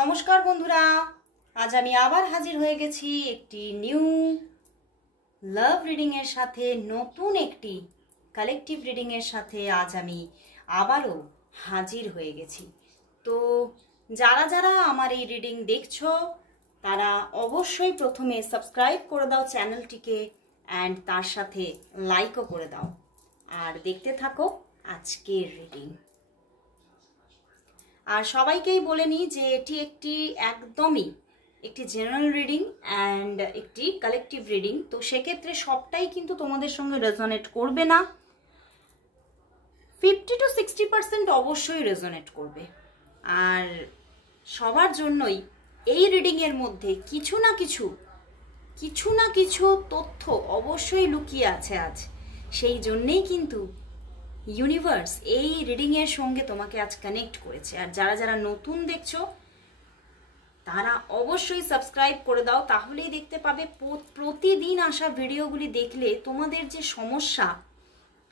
নমস্কার বন্ধুরা, আজ আমি আবার হাজির হয়ে গেছি একটি নিউ লাভ রিডিং এর সাথে, নতুন একটি কালেকটিভ রিডিং এর সাথে আজ আমি আবারও হাজির হয়ে গেছি। তো যারা যারা আমার এই রিডিং দেখছো তারা অবশ্যই প্রথমে সাবস্ক্রাইব করে দাও চ্যানেলটিকে, অ্যান্ড তার সাথে লাইকও করে দাও, আর দেখতে থাকো আজকের রিডিং। আর সবাইকেই বলে নিই যে এটি একদমই একটি জেনারেল রিডিং অ্যান্ড একটি কালেকটিভ রিডিং। তো সেক্ষেত্রে সবটাই কিন্তু তোমাদের সঙ্গে রেজোনেট করবে না, 50 to 60% অবশ্যই রেজোনেট করবে। আর সবার জন্যই এই রিডিংয়ের মধ্যে কিছু না কিছু তথ্য অবশ্যই লুকিয়ে আছে আজ। সেই জন্যেই কিন্তু ইউনিভার্স এই রিডিংয়ের সঙ্গে তোমাকে আজ কানেক্ট করেছে। আর যারা যারা নতুন দেখছো তারা অবশ্যই সাবস্ক্রাইব করে দাও, তাহলেই দেখতে পাবে প্রতিদিন আসা ভিডিওগুলি দেখলে তোমাদের যে সমস্যা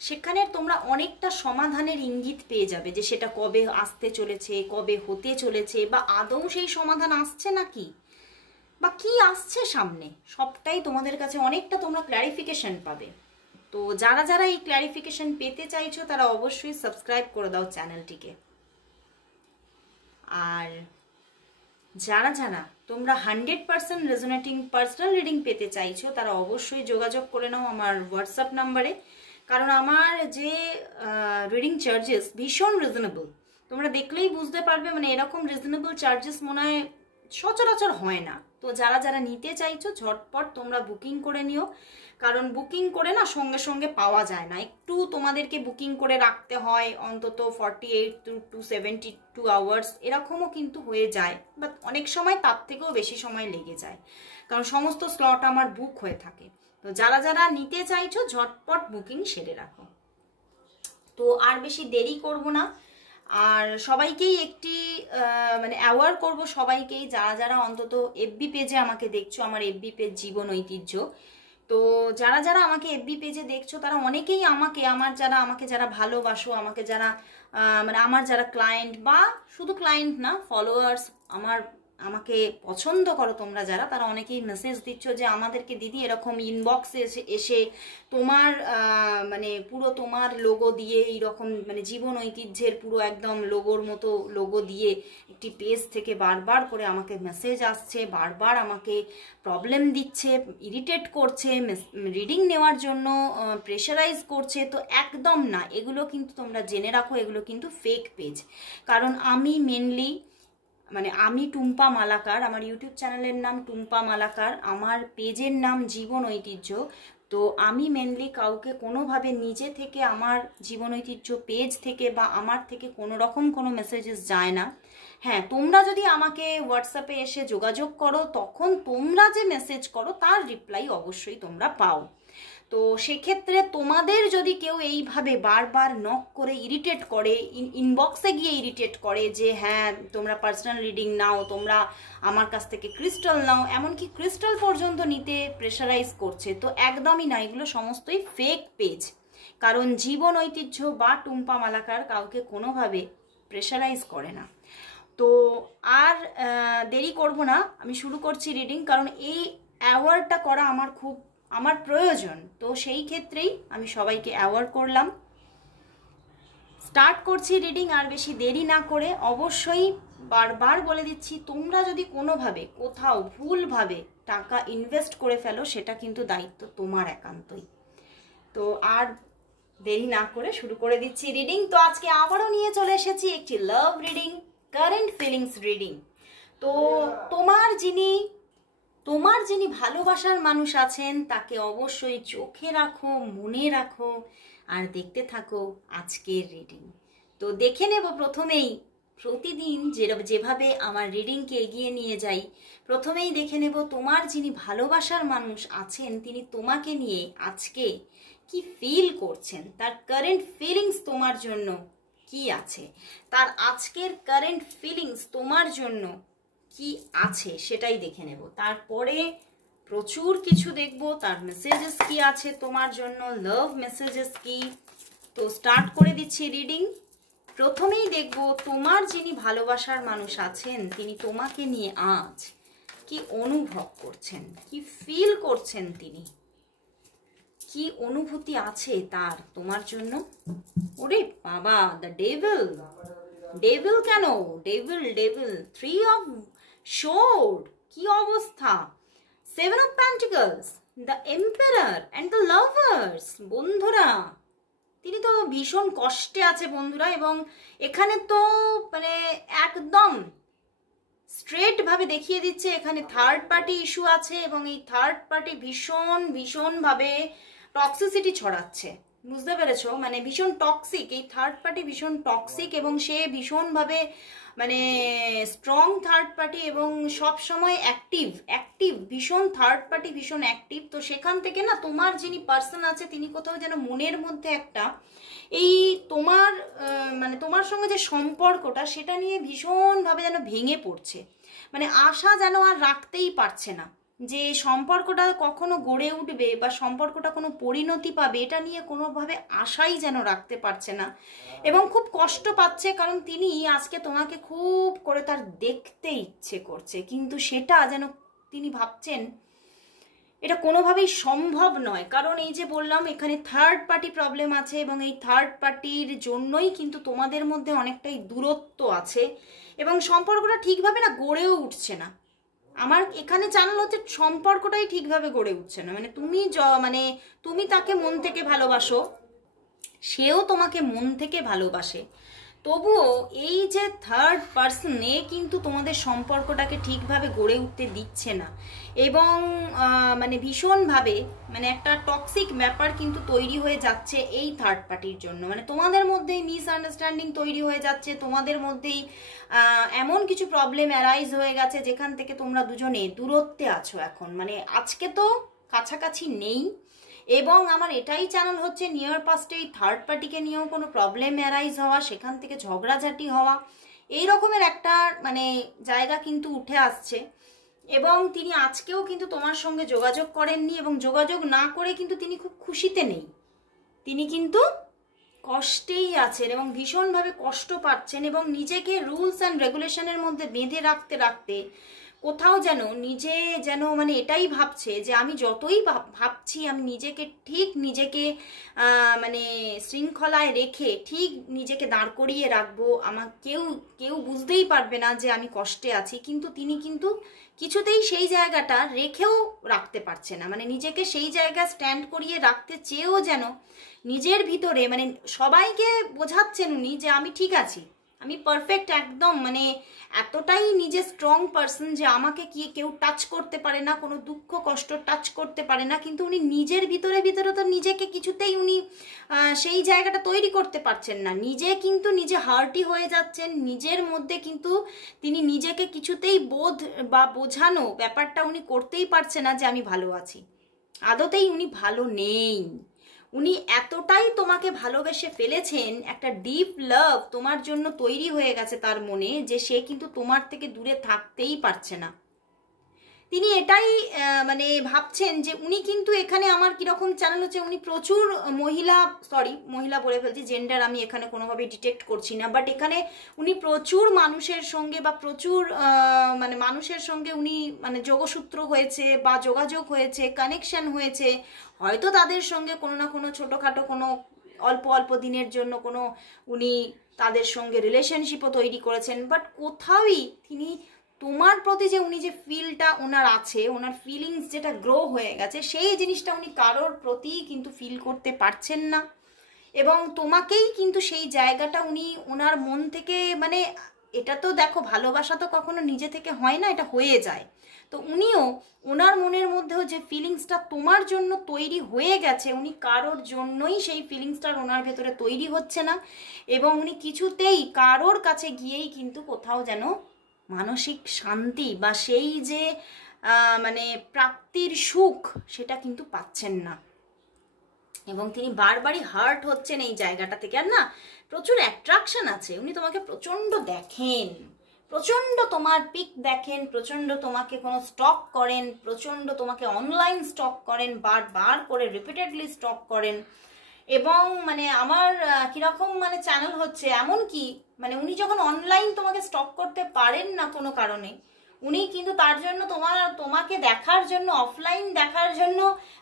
সেখানে তোমরা অনেকটা সমাধানের ইঙ্গিত পেয়ে যাবে, যে সেটা কবে আসতে চলেছে, কবে হতে চলেছে, বা আদৌ সেই সমাধান আসছে নাকি, বা কি আসছে সামনে, সবটাই তোমাদের কাছে অনেকটা তোমরা ক্ল্যারিফিকেশন পাবে। তো যারা যারা এই ক্ল্যারিফিকেশন পেতে চাইছো তারা অবশ্যই সাবস্ক্রাইব করে দাও চ্যানেলটিকে। আর যারা যারা তোমরা 100% রেজোনেটিং পার্সোনাল রিডিং পেতে চাইছো তারা অবশ্যই যোগাযোগ করে নাও আমার হোয়াটসঅ্যাপ নাম্বারে, কারণ আমার যে রিডিং চার্জেস ভীষণ রিজনেবল। তোমরা দেখলেই বুঝতে পারবে, মানে এরকম রিজনেবল চার্জেস মনে হয় সচরাচর হয় না। তো যারা যারা নিতে চাইছো ঝটপট তোমরা বুকিং করে নিও, কারণ বুকিং করে না সঙ্গে সঙ্গে পাওয়া যায় না, একটু তোমাদেরকে বুকিং করে রাখতে হয়, অন্তত 48 to 72 আওয়ার্স এরকমও কিন্তু হয়ে যায়, বাট অনেক সময় তার থেকেও বেশি সময় লেগে যায়, কারণ সমস্ত স্লট আমার বুক হয়ে থাকে। তো যারা যারা নিতে চাইছো ঝটপট বুকিং সেরে রাখো। তো আর বেশি দেরি করব না, আর সবাইকেই একটি মানে অ্যাওয়ার করব সবাইকেই, যারা যারা অন্তত এফবি পেজে আমাকে দেখছো, আমার এফবি পেজ জীবন ঐতিহ্য। তো যারা যারা আমাকে এফবি পেজে দেখছো তারা অনেকেই আমাকে যারা ভালোবাসো, আমাকে যারা মানে আমার যারা ক্লায়েন্ট, বা শুধু ক্লায়েন্ট না, ফলোয়ার্স, আমাকে পছন্দ করো তোমরা যারা, তারা অনেকেই মেসেজ দিচ্ছ যে আমাদেরকে দিদি এরকম ইনবক্সে এসে তোমার মানে পুরো তোমার লোগো দিয়ে এইরকম, মানে জীবন ঐতিহ্যের পুরো একদম লোগোর মতো লোগো দিয়ে একটি পেজ থেকে বারবার করে আমাকে মেসেজ আসছে, বারবার আমাকে প্রবলেম দিচ্ছে, ইরিটেট করছে, রিডিং নেওয়ার জন্য প্রেশারাইজ করছে। তো একদম না, এগুলো কিন্তু তোমরা জেনে রাখো, এগুলো কিন্তু ফেক পেজ। কারণ আমি মেনলি, মানে আমি টুম্পা মালাকার, আমার ইউটিউব চ্যানেলের নাম টুম্পা মালাকার, আমার পেজের নাম জীবন ঐতিহ্য। তো আমি মেনলি কাউকে কোনোভাবে নিজে থেকে, আমার জীবন ঐতিহ্য পেজ থেকে বা আমার থেকে কোনো রকম কোনো মেসেজেস যায় না। হ্যাঁ, তোমরা যদি আমাকে হোয়াটসঅ্যাপে এসে যোগাযোগ করো তখন তোমরা যে মেসেজ করো তার রিপ্লাই অবশ্যই তোমরা পাও। তো সেক্ষেত্রে তোমাদের যদি কেউ এইভাবে বারবার নক করে ইরিটেট করে, ইনবক্সে গিয়ে ইরিটেট করে যে হ্যাঁ তোমরা পার্সোনাল রিডিং নাও, তোমরা আমার কাছ থেকে ক্রিস্টাল নাও, এমনকি ক্রিস্টাল পর্যন্ত নিতে প্রেশারাইজ করছে, তো একদমই না, এগুলো সমস্তই ফেক পেজ। কারণ জীবন ঐতিহ্য বা টুম্পা মালাকার কাউকে কোনোভাবে প্রেশারাইজ করে না। তো আর দেরি করব না, আমি শুরু করছি রিডিং, কারণ এই অ্যাওয়ার্ডটা করা আমার প্রয়োজন। তো সেই ক্ষেত্রেই আমি সবাইকে অ্যাওয়ার্ড করলাম। স্টার্ট করছি রিডিং, আর বেশি দেরি না করে। অবশ্যই বারবার বলে দিচ্ছি, তোমরা যদি কোনোভাবে কোথাও ভুলভাবে টাকা ইনভেস্ট করে ফেলো সেটা কিন্তু দায়িত্ব তোমার একান্তই। তো আর দেরি না করে শুরু করে দিচ্ছি রিডিং। তো আজকে আবারও নিয়ে চলে এসেছি একটি love reading, current feelings reading. তো তোমার যিনি ভালোবাসার মানুষ আছেন তাকে অবশ্যই চোখে রাখো, মনে রাখো, আর দেখতে থাকো আজকের রিডিং। তো দেখে নেব প্রথমেই, প্রতিদিন যেভাবে আমার রিডিংকে এগিয়ে নিয়ে যাই, প্রথমেই দেখে নেব তোমার যিনি ভালোবাসার মানুষ আছেন তিনি তোমাকে নিয়ে আজকে কি ফিল করছেন, তার কারেন্ট ফিলিংস তোমার জন্য কি আছে, তার আজকের কারেন্ট ফিলিংস তোমার জন্য কি আছে সেটাই দেখে নেব। তারপরে প্রচুর কিছু দেখব, তার মেসেজেস কি আছে তোমার জন্য, লাভ মেসেজেস কি। তো স্টার্ট করে দিচ্ছি রিডিং। প্রথমেই দেখব তোমার যিনি ভালোবাসার মানুষ আছেন তিনি তোমাকে নিয়ে আজ কি অনুভব করছেন, কি ফিল করছেন, তিনি কি অনুভূতি আছে তার তোমার জন্য। ওরে বাবা, দ্য ডেভিল, ডেভিল কেন, ডেভিল ডেভিল, 3 অফ সোর্ড, কি অবস্থা, 7 of pentacles, the emperor and the lovers. বন্ধুরা তিনি তো ভীষণ কষ্টে আছে বন্ধুরা, এবং এখানে তো মানে একদম স্ট্রেট ভাবে দেখিয়ে দিচ্ছে এখানে থার্ড পার্টি ইস্যু আছে, এবং এই থার্ড পার্টি ভীষণ ভাবে টক্সিসিটি ছড়াচ্ছে, বুঝতে পেরেছো? মানে ভীষণ টক্সিক, এই থার্ড পার্টি ভীষণ টক্সিক, এবং সে ভীষণভাবে মানে স্ট্রং থার্ড পার্টি, এবং সব সময় অ্যাক্টিভ, ভীষণ থার্ড পার্টি ভীষণ অ্যাক্টিভ। তো সেখান থেকে না তোমার যিনি পার্সন আছে তিনি কোথাও যেন মনের মধ্যে একটা এই তোমার মানে তোমার সঙ্গে যে সম্পর্কটা সেটা নিয়ে ভীষণভাবে যেন ভেঙে পড়ছে, মানে আশা যেন আর রাখতেই পারছে না যে সম্পর্কটা কখনো গড়ে উঠবে বা সম্পর্কটা কোনো পরিণতি পাবে, এটা নিয়ে কোনোভাবে আশাই যেন রাখতে পারছে না, এবং খুব কষ্ট পাচ্ছে, কারণ তিনি আজকে তোমাকে খুব করে তার দেখতে ইচ্ছে করছে, কিন্তু সেটা যেন তিনি ভাবছেন এটা কোনোভাবেই সম্ভব নয়। কারণ এই যে বললাম এখানে থার্ড পার্টি প্রবলেম আছে, এবং এই থার্ড পার্টির জন্যই কিন্তু তোমাদের মধ্যে অনেকটাই দূরত্ব আছে, এবং সম্পর্কটা ঠিকভাবে না গড়েও উঠছে না। আমার এখানে জানাল হচ্ছে সম্পর্কটাই ঠিকভাবে গড়ে উঠছে না, মানে তুমি তাকে মন থেকে ভালোবাসো, সেও তোমাকে মন থেকে ভালোবাসে, তবুও এই যে থার্ড পার্সন এ কিন্তু তোমাদের সম্পর্কটাকে ঠিকভাবে গড়ে উঠতে দিচ্ছে না, এবং মানে ভীষণভাবে মানে একটা টক্সিক ব্যাপার কিন্তু তৈরি হয়ে যাচ্ছে এই থার্ড পার্টির জন্য। মানে তোমাদের মধ্যেই মিসআন্ডারস্ট্যান্ডিং তৈরি হয়ে যাচ্ছে, তোমাদের মধ্যেই এমন কিছু প্রবলেম অ্যারাইজ হয়ে গেছে যেখান থেকে তোমরা দুজনে দূরত্বে আছো এখন, মানে আজকে তো কাছাকাছি নেই। এবং আমার এটাই চ্যানেল হচ্ছে নিয়ার পাস্টে এই থার্ড পার্টিকে নিয়েও কোনো প্রবলেম অ্যারাইজ হওয়া, সেখান থেকে ঝগড়াঝাটি হওয়া, এই রকমের একটা মানে জায়গা কিন্তু উঠে আসছে, এবং তিনি আজকেও কিন্তু তোমার সঙ্গে যোগাযোগ করেননি, এবং যোগাযোগ না করে কিন্তু তিনি খুব খুশিতে নেই, তিনি কিন্তু কষ্টেই আছেন এবং ভীষণভাবে কষ্ট পাচ্ছেন, এবং নিজেকে রুলস অ্যান্ড রেগুলেশনের মধ্যে বেঁধে রাখতে রাখতে কোথাও যেন নিজে যেন মানে এটাই ভাবছে যে আমি যতই ভাবছি আমি নিজেকে মানে শৃঙ্খলায় রেখে ঠিক নিজেকে দাঁড় করিয়ে রাখবো, আমার কেউ বুঝতেই পারবে না যে আমি কষ্টে আছি, কিন্তু তিনি কিন্তু কিছুতেই সেই জায়গাটা রেখেও রাখতে পারছে না, মানে নিজেকে সেই জায়গায় স্ট্যান্ড করিয়ে রাখতে চেয়েও যেন নিজের ভিতরে মানে সবাইকে বোঝাচ্ছেন উনি যে আমি ঠিক আছি, আমি পারফেক্ট একদম, মানে এতটাই নিজে স্ট্রং পারসন যে আমাকে কেউ টাচ করতে পারে না, কোনো দুঃখ কষ্ট টাচ করতে পারে না, কিন্তু উনি নিজের ভিতরে তো নিজেকে কিছুতেই উনি সেই জায়গাটা তৈরি করতে পারছেন না, নিজে কিন্তু নিজে হার্টি হয়ে যাচ্ছেন, নিজের মধ্যে কিন্তু তিনি নিজেকে কিছুতেই বোধ বা বোঝানো ব্যাপারটা উনি করতেই পারছে না যে আমি ভালো আছি, আদতেই উনি ভালো নেই, উনি এতটাই তোমাকে ভালোবেসে ফেলেছেন, একটা ডিপ লাভ তোমার জন্য তৈরি হয়ে গেছে তার মনে, যে সে কিন্তু তোমার থেকে দূরে থাকতেই পারছে না। তিনি এটাই মানে ভাবছেন যে উনি কিন্তু এখানে আমার কিরকম চ্যানেল হচ্ছে, উনি প্রচুর মহিলা বলে ফেলছি, জেন্ডার আমি এখানে কোনোভাবে ডিটেক্ট করছি না, বাট এখানে উনি প্রচুর মানুষের সঙ্গে বা প্রচুর মানে মানুষের সঙ্গে উনি মানে যোগসূত্র হয়েছে বা যোগাযোগ হয়েছে, কানেকশন হয়েছে, হয়তো তাদের সঙ্গে কোনো না কোনো ছোটোখাটো কোনো অল্প দিনের জন্য কোনো উনি তাদের সঙ্গে রিলেশনশিপও তৈরি করেছেন, বাট কোথাওই তিনি তোমার প্রতি যে উনি যে ফিলটা ওনার আছে, ওনার ফিলিংস যেটা গ্রো হয়ে গেছে, সেই জিনিসটা উনি কারোর প্রতি কিন্তু ফিল করতে পারছেন না, এবং তোমাকেই কিন্তু সেই জায়গাটা উনি ওনার মন থেকে মানে এটা তো দেখো ভালোবাসা তো কখনো নিজে থেকে হয় না, এটা হয়ে যায়, তো উনিও ওনার মনের মধ্যেও যে ফিলিংসটা তোমার জন্য তৈরি হয়ে গেছে, উনি কারোর জন্যই সেই ফিলিংসটা ওনার ভেতরে তৈরি হচ্ছে না, এবং উনি কিছুতেই কারোর কাছে গিয়েই কিন্তু কোথাও যেন মানসিক শান্তি বা সেই যে মানে প্রাপ্তির সুখ সেটা কিন্তু পাচ্ছেন না, এবং তিনি বারবারই হার্ট হচ্ছেন এই জায়গাটা থেকে। আর না প্রচুর অ্যাট্রাকশন আছে, উনি তোমাকে প্রচণ্ড দেখেন, প্রচণ্ড তোমার পিক দেখেন, প্রচণ্ড তোমাকে কোনো স্টক করেন, প্রচণ্ড তোমাকে অনলাইন স্টক করেন, বারবার করে রিপিটেডলি স্টক করেন, এবং মানে আমার কিরকম মানে চ্যানেল হচ্ছে, এমন কি মানে উনি যখন অনলাইন তোমাকে স্টক করতে পারেন না কোনো কারণে, উনি কিন্তু তার জন্য তোমাকে দেখার জন্য, অফলাইন দেখার জন্য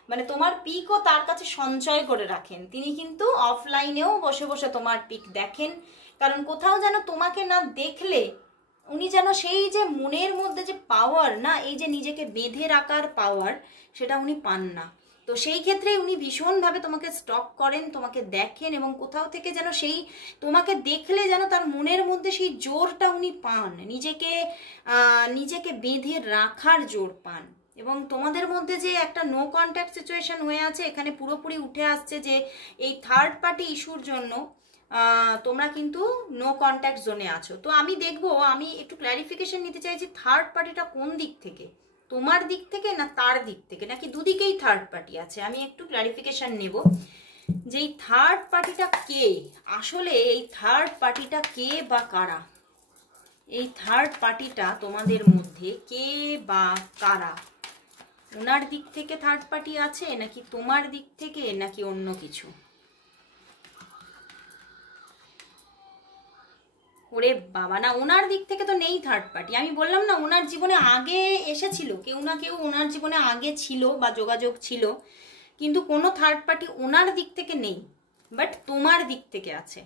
মানে তোমার পিকও তার কাছে সঞ্চয় করে রাখেন। তিনি কিন্তু অফলাইনেও বসে বসে তোমার পিক দেখেন, কারণ কোথাও যেন তোমাকে না দেখলে উনি যেন সেই যে মনের মধ্যে যে পাওয়ার না, এই যে নিজেকে বেঁধে রাখার পাওয়ার, সেটা উনি পান না। তো সেই ক্ষেত্রে উনি ভীষণভাবে তোমাকে স্টক করেন, তোমাকে দেখেন, এবং কোথাও থেকে যেন সেই তোমাকে দেখলে যেন তার মনের মধ্যে সেই জোরটা উনি পান, নিজেকে বেঁধে রাখার জোর পান। এবং তোমাদের মধ্যে যে একটা নো কন্ট্যাক্ট সিচুয়েশন হয়ে আছে, এখানে পুরোপুরি উঠে আসছে যে এই থার্ড পার্টি ইস্যুর জন্য তোমরা কিন্তু নো কন্ট্যাক্ট জোনে আছো। তো আমি দেখবো, আমি একটু ক্ল্যারিফিকেশন নিতে চাইছি, থার্ড পার্টিটা কোন দিক থেকে, তোমার দিক থেকে না তার দিক থেকে, নাকি দুদিকেই থার্ড পার্টি আছে? আমি একটু ক্ল্যারিফিকেশন নেব যে এই থার্ড পার্টিটা কে, আসলে এই থার্ড পার্টিটা কে বা কারা, এই থার্ড পার্টিটা তোমাদের মধ্যে কে বা কারা, ওনার দিক থেকে থার্ড পার্টি আছে নাকি তোমার দিক থেকে, নাকি অন্য কিছু? ওরে বাবা, না ওনার দিক থেকে তো নেই থার্ড পার্টি। আমি বললাম না, ওনার জীবনে আগে এসেছিল কেউ না কেউ, ওনার জীবনে আগে ছিল বা যোগাযোগ ছিল, কিন্তু কোনো থার্ড পার্টি ওনার দিক থেকে নেই। বাট তোমার দিক থেকে আছে,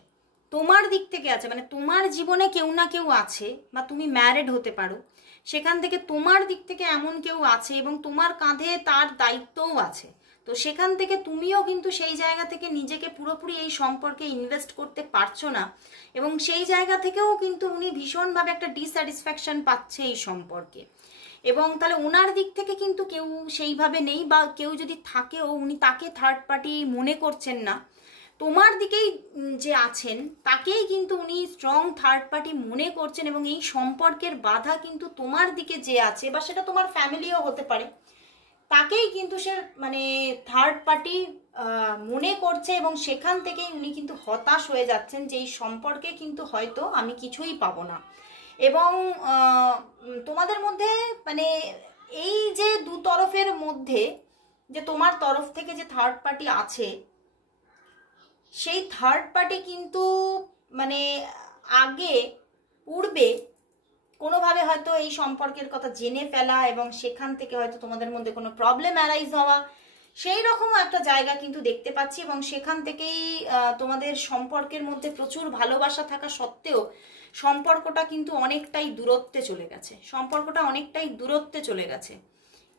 তোমার দিক থেকে আছে, মানে তোমার জীবনে কেউ না কেউ আছে, বা তুমি ম্যারিড হতে পারো, সেখান থেকে তোমার দিক থেকে এমন কেউ আছে এবং তোমার কাঁধে তার দায়িত্বও আছে। তো সেখান থেকে তুমিও কিন্তু সেই জায়গা থেকে নিজেকে পুরোপুরি এই সম্পর্কে ইনভেস্ট করতে পারছো না, এবং সেই জায়গা থেকেও কিন্তু উনি ভীষণভাবে একটা ডিস্যাটিসফ্যাকশন পাচ্ছে এই সম্পর্কে। এবং তাহলে ওনার দিক থেকে কিন্তু কেউ সেইভাবে নেই, বা কেউ যদি থাকেও উনি তাকে থার্ড পার্টি মনে করছেন না। তোমার দিকেই যে আছেন তাকেই কিন্তু উনি স্ট্রং থার্ড পার্টি মনে করছেন, এবং এই সম্পর্কের বাধা কিন্তু তোমার দিকে যে আছে, বা সেটা তোমার ফ্যামিলিও হতে পারে, তাকেই কিন্তু সে মানে থার্ড পার্টি মনে করছে, এবং সেখান থেকেই উনি কিন্তু হতাশ হয়ে যাচ্ছেন যে এই সম্পর্কে কিন্তু হয়তো আমি কিছুই পাবো না। এবং তোমাদের মধ্যে মানে এই যে দু তরফের মধ্যে যে তোমার তরফ থেকে যে থার্ড পার্টি আছে, সেই থার্ড পার্টি কিন্তু মানে আগে পূর্বে কোনোভাবে হয়তো এই সম্পর্কের কথা জেনে ফেলা, এবং সেখান থেকে হয়তো তোমাদের মধ্যে কোনো প্রবলেম অ্যারাইজ হওয়া, সেই রকম একটা জায়গা কিন্তু দেখতে পাচ্ছি। এবং সেখান থেকেই তোমাদের সম্পর্কের মধ্যে প্রচুর ভালোবাসা থাকা সত্ত্বেও সম্পর্কটা কিন্তু অনেকটাই দূরত্বে চলে গেছে, সম্পর্কটা অনেকটাই দূরত্বে চলে গেছে।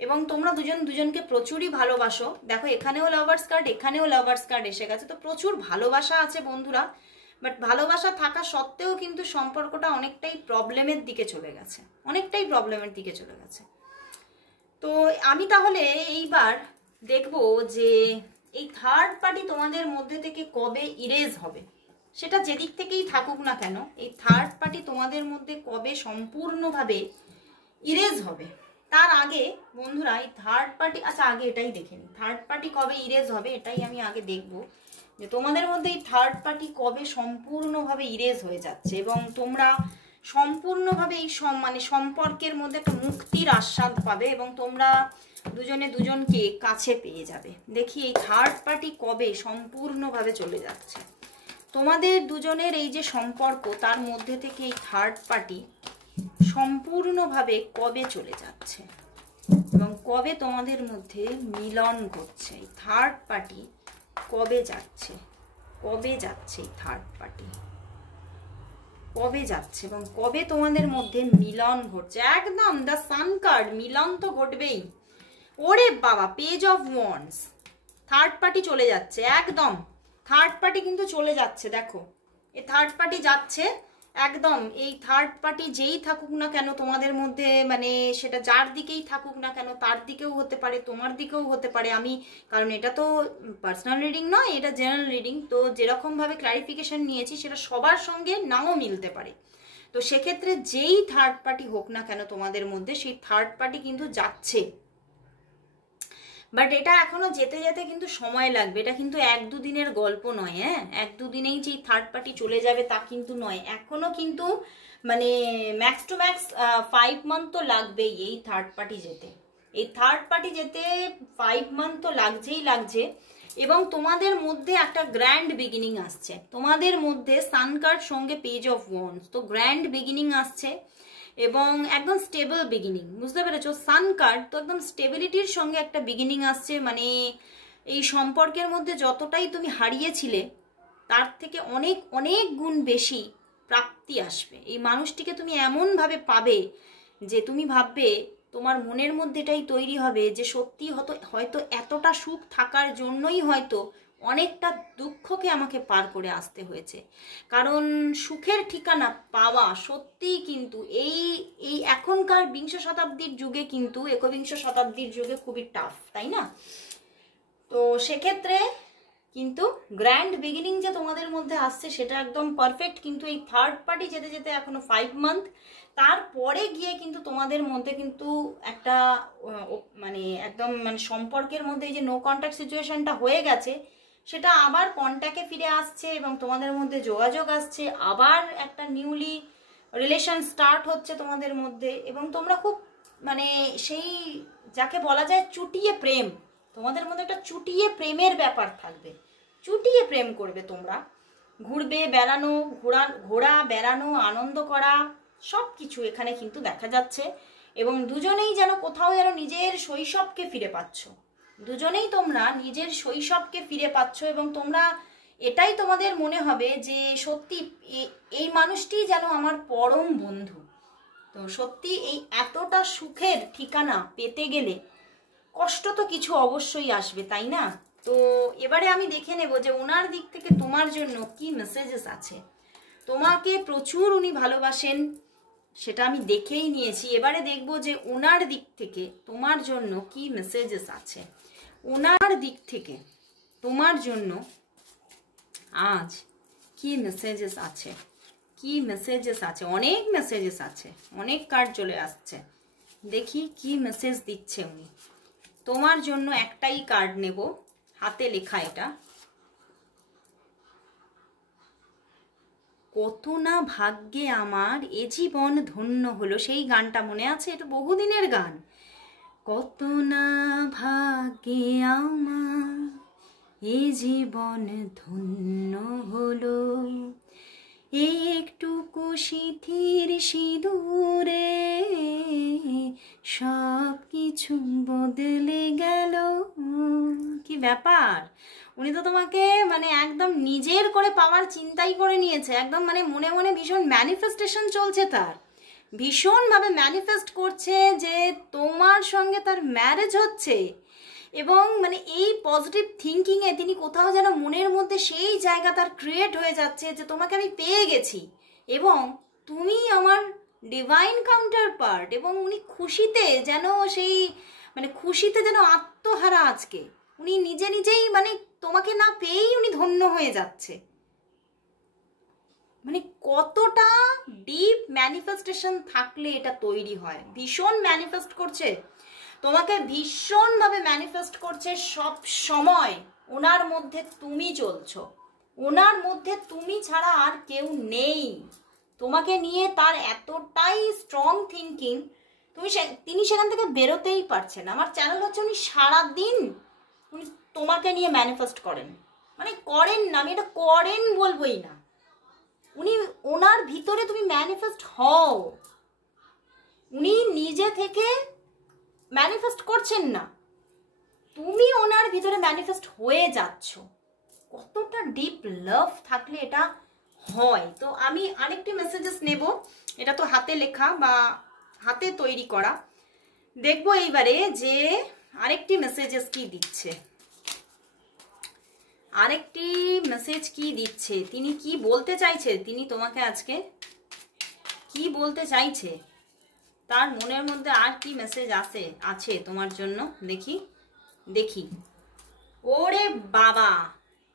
এবং তোমরা দুজন দুজনকে প্রচুরই ভালোবাসো, দেখো এখানেও লাভার্স কার্ড, এখানেও লাভার্স কার্ড এসে গেছে। তো প্রচুর ভালোবাসা আছে বন্ধুরা, বাট ভালোবাসা থাকা সত্ত্বেও কিন্তু সম্পর্কটা অনেকটাই প্রবলেমের দিকে চলে গেছে, অনেকটাই প্রবলেমের দিকে চলে গেছে। তো আমি তাহলে এইবার দেখবো যে এই থার্ড পার্টি তোমাদের মধ্যে থেকে কবে ইরেজ হবে, সেটা যেদিক থেকেই থাকুক না কেন, এই থার্ড পার্টি তোমাদের মধ্যে কবে সম্পূর্ণভাবে ইরেজ হবে। তার আগে বন্ধুরা এই থার্ড পার্টি, আচ্ছা আগে এটাই দেখে নিই, থার্ড পার্টি কবে ইরেজ হবে এটাই আমি আগে দেখবো, যে তোমাদের মধ্যে এই থার্ড পার্টি কবে সম্পূর্ণভাবে ইরেজ হয়ে যাচ্ছে, এবং তোমরা সম্পূর্ণভাবে এই মানে সম্পর্কের মধ্যে একটা মুক্তির আস্বাদ পাবে, এবং তোমরা দুজনে দুজনকে কাছে পেয়ে যাবে। দেখি এই থার্ড পার্টি কবে সম্পূর্ণভাবে চলে যাচ্ছে, তোমাদের দুজনের এই যে সম্পর্ক তার মধ্যে থেকে এই থার্ড পার্টি সম্পূর্ণভাবে কবে চলে যাচ্ছে, এবং কবে তোমাদের মধ্যে মিলন ঘটছে। এই থার্ড পার্টি কবে যাচ্ছে, কবে যাচ্ছে এই থার্ড পার্টি, কবে যাচ্ছে, এবং কবে তোমাদের মধ্যে মিলন ঘটছে। একদম দ্য সান কার্ড, মিলন তো ঘটবেই। ওরে বাবা, page of wands, third party চলে যাচ্ছে, একদম থার্ড পার্টি কিন্তু চলে যাচ্ছে। দেখো এই থার্ড পার্টি যাচ্ছে একদম। এই থার্ড পার্টি যেই থাকুক না কেন তোমাদের মধ্যে, মানে সেটা যার দিকেই থাকুক না কেন, তার দিকেও হতে পারে, তোমার দিকেও হতে পারে। আমি কারণ এটা তো পার্সোনাল রিডিং নয়, এটা জেনারেল রিডিং, তো যেরকমভাবে ক্লারিফিকেশন নিয়েছি সেটা সবার সঙ্গে নাও মিলতে পারে। তো সেক্ষেত্রে যেই থার্ড পার্টি হোক না কেন তোমাদের মধ্যে, সেই থার্ড পার্টি কিন্তু যাচ্ছে, বাট এটা এখনো যেতে যেতে কিন্তু সময় লাগবে। এটা কিন্তু এক দুদিনের গল্প নয়, হ্যাঁ, এক দুদিনেই যে থার্ড পার্টি চলে যাবে তা কিন্তু নয়, এখনো কিন্তু মানে ম্যাক্স টু ম্যাক্স 5 মান্থ তো লাগবেই এই থার্ড পার্টি যেতে। এই থার্ড পার্টি যেতে 5 মান্থ তো লাগছেই লাগছে। এবং তোমাদের মধ্যে একটা গ্র্যান্ড বিগিনিং আসছে, তোমাদের মধ্যে সান কার্ড সঙ্গে পেজ অফ ওয়ান্ডস, তো গ্র্যান্ড বিগিনিং আসছে এবং একদম স্টেবল বিগিনিং, বুঝতে পেরেছো? সান কার্ড তো একদম স্টেবিলিটির সঙ্গে একটা বিগিনিং আসছে, মানে এই সম্পর্কের মধ্যে যতটাই তুমি হারিয়েছিলে তার থেকে অনেক অনেক গুণ বেশি প্রাপ্তি আসবে। এই মানুষটিকে তুমি এমনভাবে পাবে যে তুমি ভাববে, তোমার মনের মধ্যে এটাই তৈরি হবে যে সত্যি হয়তো এতটা সুখ থাকার জন্যই হয়তো অনেকটা দুঃখকে আমাকে পার করে আসতে হয়েছে। কারণ সুখের ঠিকানা পাওয়া সত্যিই কিন্তু এই এখনকার বিংশ শতাব্দীর যুগে, কিন্তু একবিংশ শতাব্দীর যুগে খুবই টাফ, তাই না? তো সেক্ষেত্রে কিন্তু গ্র্যান্ড বিগিনিং যে তোমাদের মধ্যে আসছে সেটা একদম পারফেক্ট, কিন্তু এই থার্ড পার্টি যেতে যেতে এখনো 5 মান্থ, তারপরে গিয়ে কিন্তু তোমাদের মধ্যে কিন্তু একটা মানে একদম মানে সম্পর্কের মধ্যে এই যে নো কন্ট্যাক্ট সিচুয়েশনটা হয়ে গেছে সেটা আবার কন্ট্যাক্টে ফিরে আসছে এবং তোমাদের মধ্যে যোগাযোগ আসছে, আবার একটা নিউলি রিলেশন স্টার্ট হচ্ছে তোমাদের মধ্যে, এবং তোমরা খুব মানে সেই যাকে বলা যায় চুটিয়ে প্রেম, তোমাদের মধ্যে একটা চুটিয়ে প্রেমের ব্যাপার থাকবে, চুটিয়ে প্রেম করবে তোমরা, ঘুরবে বেড়ানো, ঘোরা বেড়ানো, আনন্দ করা, সব কিছু এখানে কিন্তু দেখা যাচ্ছে। এবং দুজনেই যেন কোথাও যেন নিজের শৈশবকে ফিরে পাচ্ছ, দুজনেই তোমরা নিজের শৈশবকে ফিরে পাচ্ছ এবং তোমরা এটাই তোমাদের মনে হবে যে সত্যি এই মানুষটি যেন আমার পরম বন্ধু। তো সত্যি এই এতটা সুখের ঠিকানা পেতে গেলে কষ্ট তো কিছু অবশ্যই আসবে, তাই না? তো এবারে আমি দেখে নেব যে ওনার দিক থেকে তোমার জন্য কি মেসেজেস আছে। তোমাকে প্রচুর উনি ভালোবাসেন, সেটা আমি দেখেই নিয়েছি। এবারে দেখব যে ওনার দিক থেকে তোমার জন্য কি মেসেজেস আছে, ওনার দিক থেকে তোমার জন্য আজ কি মেসেজেস আছে, কি মেসেজেস আছে। অনেক মেসেজেস আছে, অনেক কার্ড চলে আসছে, দেখি কি মেসেজ দিচ্ছে উনি তোমার জন্য। একটাই কার্ড নেব, হাতে লেখা এটা। কত না ভাগ্যে আমার এ জীবন ধন্য হলো, সেই গানটা মনে আছে? এটা বহুদিনের গান। কত না ভাগ্যে আমার এ জীবন ধন্য হলো, একটুকু সিঁথির সিঁদুরে সব কিছু বদলে গেল। কি ব্যাপার, উনি তো তোমাকে মানে একদম নিজের করে পাওয়ার চিন্তাই করে নিয়েছে, একদম মানে মনে মনে ভীষণ ম্যানিফেস্টেশন চলছে তার, ভীষণভাবে ম্যানিফেস্ট করছে যে তোমার সঙ্গে তার ম্যারেজ হচ্ছে। এবং মানে এই পজিটিভ থিঙ্কিংয়ে তিনি কোথাও যেন মনের মধ্যে সেই জায়গা তার ক্রিয়েট হয়ে যাচ্ছে যে তোমাকে আমি পেয়ে গেছি এবং তুমি আমার ডিভাইন কাউন্টার পার্ট। এবং উনি খুশিতে যেন সেই মানে খুশিতে যেন আত্মহারা আজকে, উনি নিজে নিজেই মানে তোমাকে না পেয়েই উনি ধন্য হয়ে যাচ্ছে। মানে কতটা ডিপ ম্যানিফেস্টেশন থাকলে এটা তৈরি হয়। ভীষণ ম্যানিফেস্ট করছে তোমাকে, ভীষণভাবে ম্যানিফেস্ট করছে সব সময়। ওনার মধ্যে তুমি চলছো, ওনার মধ্যে তুমি ছাড়া আর কেউ নেই। তোমাকে নিয়ে তার এতটাই স্ট্রং থিঙ্কিং, তিনি সেখান থেকে বেরোতেই পারছেন। আমার চ্যানেল হচ্ছে উনি সারাদিন উনি তোমাকে নিয়ে ম্যানিফেস্ট করেন, মানে করেন না, আমি এটা করেন বলবোই না, উনি ওনার ভিতরে তুমি ম্যানিফেস্ট হও। উনি নিজে থেকে ম্যানিফেস্ট করছেন না, তুমি ওনার ভিতরে ম্যানিফেস্ট হয়ে যাচ্ছ। কতটা ডিপ লাভ থাকলে এটা হয়। তো আমি আরেকটি মেসেজেস নেব, এটা তো হাতে লেখা বা হাতে তৈরি করা। দেখবো এইবারে যে আরেকটি মেসেজেস কি দিচ্ছে, আরেকটি মেসেজ কি দিচ্ছে, তিনি কি বলতে চাইছে, তিনি তোমাকে আজকে কি বলতে চাইছে, তার মনের মধ্যে আর কি মেসেজ আছে তোমার জন্য। দেখি দেখি। ওরে বাবা,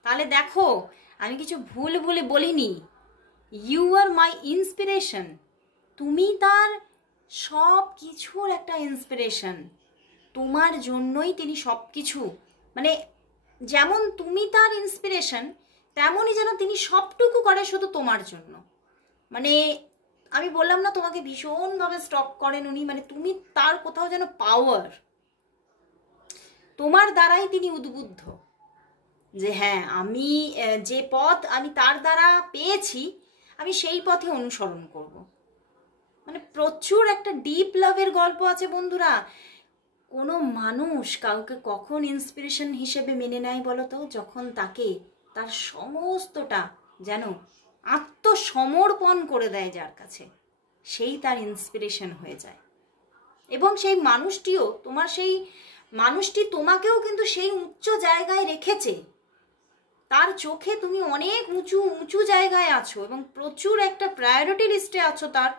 তাহলে দেখো আমি কিছু ভুল বলিনি। ইউ আর মাই ইন্সপিরেশন, তুমি তার সব কিছুর একটা ইন্সপিরেশন। তোমার জন্যই তিনি সব কিছু, মানে যেমন তুমি তার ইন্সপিরেশন তেমনই যেন তিনি সবটুকু করে শুধু তোমার জন্য। মানে আমি বললাম না তোমাকে ভীষণভাবে স্টক করেন উনি, মানে তুমি তার কোথাও যেন পাওয়ার, তোমার দ্বারাই তিনি উদ্বুদ্ধ। যে হ্যাঁ আমি যে পথ আমি তার দ্বারা পেয়েছি আমি সেই পথে অনুসরণ করব। মানে প্রচুর একটা ডিপ লাভের গল্প আছে বন্ধুরা। কোনো মানুষ কাউকে কখন ইন্সপিরেশন হিসেবে মেনে নেয় বলো তো? যখন তাকে তার সমস্তটা যেন আত্মসমর্পণ করে দেয় যার কাছে, সেই তার ইন্সপিরেশন হয়ে যায়। এবং সেই মানুষটিও সেই মানুষটি তোমাকেও কিন্তু সেই উচ্চ জায়গায় রেখেছে। তার চোখে তুমি অনেক উঁচু উঁচু জায়গায় আছো এবং প্রচুর একটা প্রায়োরিটি লিস্টে আছো তার,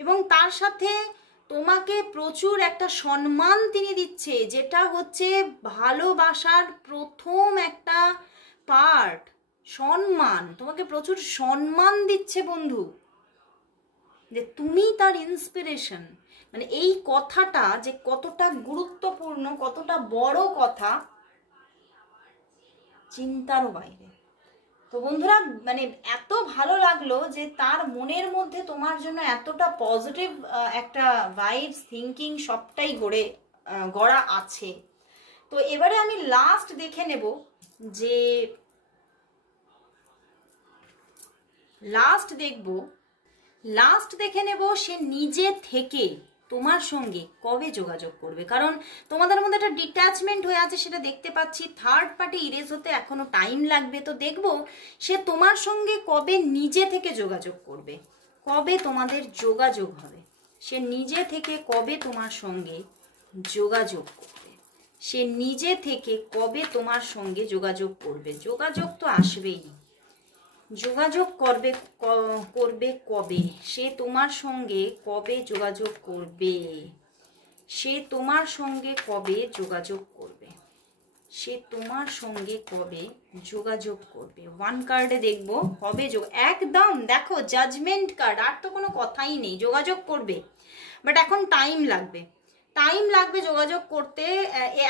এবং তার সাথে তোমাকে প্রচুর একটা সম্মান তিনি দিচ্ছে, যেটা হচ্ছে ভালোবাসার প্রথম একটা পার্ট। সম্মান, তোমাকে প্রচুর সম্মান দিচ্ছে বন্ধু, যে তুমি তার ইন্সপিরেশন। মানে এই কথাটা যে কতটা গুরুত্বপূর্ণ, কতটা বড় কথা, চিন্তারও বাইরে। তো বন্ধুরা মানে এত ভালো লাগলো যে তার মনের মধ্যে তোমার জন্য এতটা পজিটিভ একটা ভাইবস, থিঙ্কিং সবটাই গড়া আছে। তো এবারে আমি লাস্ট দেখে নেব যে লাস্ট দেখে নেব সে নিজে থেকে তোমার সঙ্গে কবে যোগাযোগ করবে। কারণ তোমাদের মধ্যে একটা ডিট্যাচমেন্ট হয়ে আছে, সেটা দেখতে পাচ্ছি। থার্ড পার্টি ইরেজ হতে এখনো টাইম লাগবে। তো দেখবো সে তোমার সঙ্গে কবে নিজে থেকে যোগাযোগ করবে, কবে তোমাদের যোগাযোগ হবে। সে নিজে থেকে কবে তোমার সঙ্গে যোগাযোগ করবে, সে নিজে থেকে কবে তোমার সঙ্গে যোগাযোগ করবে। যোগাযোগ তো আসবেই, যোগাযোগ করবে কবে, সে তোমার সঙ্গে কবে যোগাযোগ করবে, সে তোমার সঙ্গে কবে যোগাযোগ করবে, সে তোমার সঙ্গে কবে যোগাযোগ করবে। ওয়ান কার্ডে দেখবো কবে একদম দেখো জাজমেন্ট কার্ড, আর তো কোনো কথাই নেই, যোগাযোগ করবে। বাট এখন টাইম লাগবে যোগাযোগ করতে।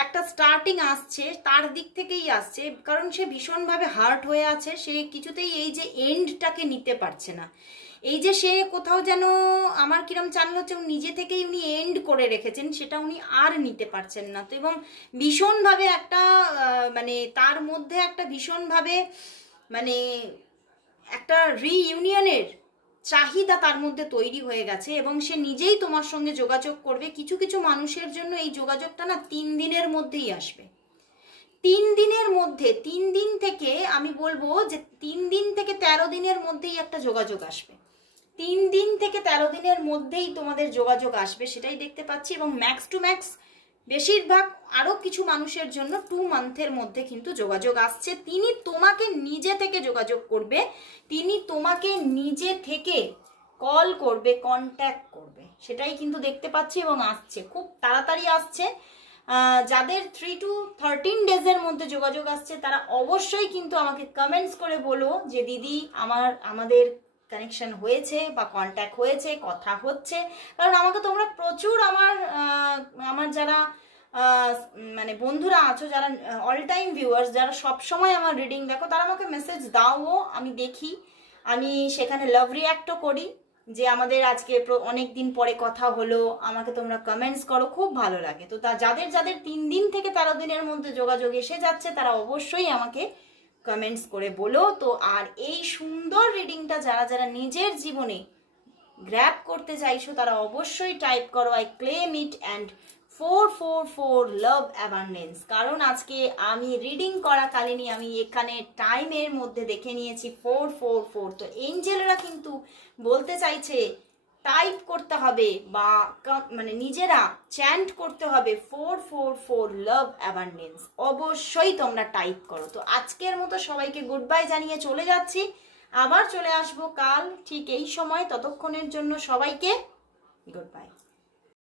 একটা স্টার্টিং আসছে, তার দিক থেকেই আসছে, কারণ সে ভীষণভাবে হার্ট হয়ে আছে। সে কিছুতেই এই যে এন্ডটাকে নিতে পারছে না। এই যে সে কোথাও যেন আমার কিরম চ্যানেল হচ্ছে নিজে থেকেই উনি এন্ড করে রেখেছেন, সেটা উনি আর নিতে পারছেন না। তো এবং ভীষণভাবে একটা মানে তার মধ্যে একটা ভীষণভাবে মানে একটা রিইউনিয়নের চাহিদা তার মধ্যে তৈরি হয়ে গেছে, এবং সে নিজেই তোমার সঙ্গে যোগাযোগ করবে। কিছু কিছু মানুষের জন্য এই যোগাযোগটা না 3 দিনের মধ্যেই আসবে। 3 দিনের মধ্যে, 3 দিন থেকে আমি বলবো যে 3 দিন থেকে 13 দিনের মধ্যেই একটা যোগাযোগ আসবে। 3 দিন থেকে 13 দিনের মধ্যেই তোমাদের যোগাযোগ আসবে, সেটাই দেখতে পাচ্ছি। এবং ম্যাক্স টু ম্যাক্স বেশিরভাগ আরো কিছু মানুষের জন্য 2 মান্থের মধ্যে কিন্তু যোগাযোগ আসছে। তিনি তোমাকে নিজে থেকে যোগাযোগ করবে, তিনি তোমাকে নিজে থেকে কল করবে, কন্ট্যাক্ট করবে, সেটাই কিন্তু দেখতে পাচ্ছি এবং আসছে, খুব তাড়াতাড়ি আসছে। যাদের 3 to 13 ডেজের মধ্যে যোগাযোগ আসছে তারা অবশ্যই কিন্তু আমাকে কমেন্টস করে বলো যে দিদি আমাদের কানেকশন হয়েছে বা কন্ট্যাক্ট হয়েছে, কথা হচ্ছে। কারণ আমাকে তোমরা প্রচুর আমার যারা মানে বন্ধুরা আছো, যারা অল টাইম ভিউয়ার্স, যারা সব সময় আমার রিডিং দেখো, তারা আমাকে মেসেজ দাও, আমি দেখি, আমি সেখানে লাভ রিঅ্যাক্টও করি যে আমাদের আজকে অনেক দিন পরে কথা হলো, আমাকে তোমরা কমেন্টস করো, খুব ভালো লাগে। তো যাদের 3 দিন থেকে 13 দিনের মধ্যে যোগাযোগ এসে যাচ্ছে তারা অবশ্যই আমাকে কমেন্টস করে বলো। তো আর এই সুন্দর রিডিংটা যারা নিজের জীবনে গ্র্যাব করতে চাইছো তারা অবশ্যই টাইপ করো I claim it and 444 love abundance. কারণ আজকে আমি রিডিং করাকালীনই আমি এখানে টাইমের মধ্যে দেখে নিয়েছি 444। তো এঞ্জেলরা কিন্তু বলতে চাইছে টাইপ করতে হবে বা মানে নিজেরা চ্যান্ট করতে হবে 444 লাভ অ্যাবান্ডেন্স। অবশ্যই তোমরা টাইপ করো। তো আজকের মতো সবাইকে গুড বাই জানিয়ে চলে যাচ্ছি, আবার চলে আসবো কাল ঠিক এই সময়। ততক্ষণের জন্য সবাইকে গুড বাই।